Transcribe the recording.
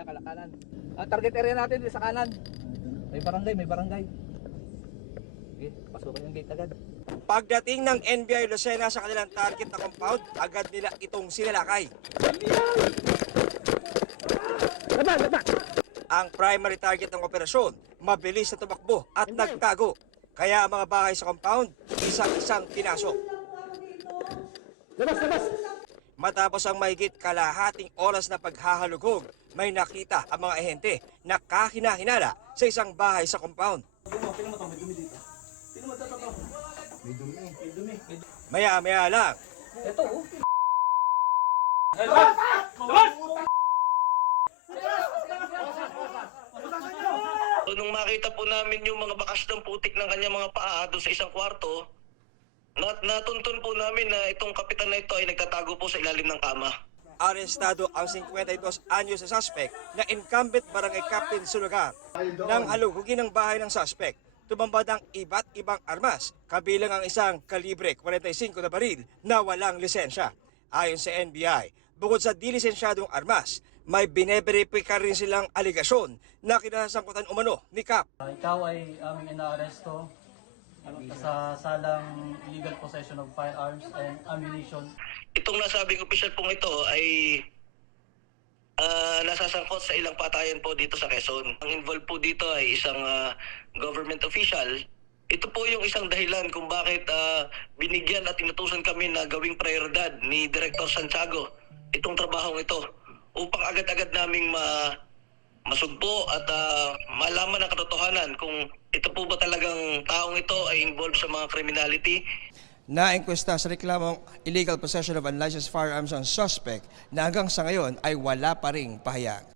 Kaya kalakalan. Ang target area natin sa kanan. May barangay, may barangay. Okay, pasukin yung gate agad. Pagdating ng NBI Lucena sa kanilang target na compound, agad nila itong sinalakay. Ang primary target ng operasyon, mabilis na tumakbo at nagtago. Kaya ang mga bahay sa compound, isang-isang pinasok. Matapos ang mahigit kalahating oras na paghahalugog, may nakita ang mga ahente na kahina-hinala sa isang bahay sa compound. Tingnan mo to, may dumi dito. Tingnan mo to. May dumi. Maya-maya lang, Ito oh. So, nung makita po namin yung mga bakas ng putik ng kanyang mga paa doon sa isang kwarto, natuntun po namin na itong kapitan na ito ay nagtatago po sa ilalim ng kama. arestado ang 52 anyos na suspect na incumbent barangay captain sa lugar. Nang halugugin ang bahay ng suspect, tumambad ang iba't ibang armas, kabilang ang isang kalibre 45 na baril na walang lisensya. Ayon sa NBI, bukod sa dilisensyadong armas, may bineberipika rin silang aligasyon na kinasangkutan umano ni Cap. Ikaw ay aming inaaresto sa salang illegal possession of firearms and ammunition. Itong nasabing opisyal pong ito ay nasasangkot sa ilang patayan po dito sa Quezon. Ang involved po dito ay isang government official. Ito po yung isang dahilan kung bakit binigyan at inutusan kami na gawing prioridad ni Director Santiago itong trabahong ito upang agad-agad naming masugpo at malaman ang katotohanan kung ito po ba talagang taong ito ay involved sa mga criminality. Naengkwesta sa reklamong illegal possession of unlicensed firearms ang suspect na hanggang sa ngayon ay wala pa ring pahayag.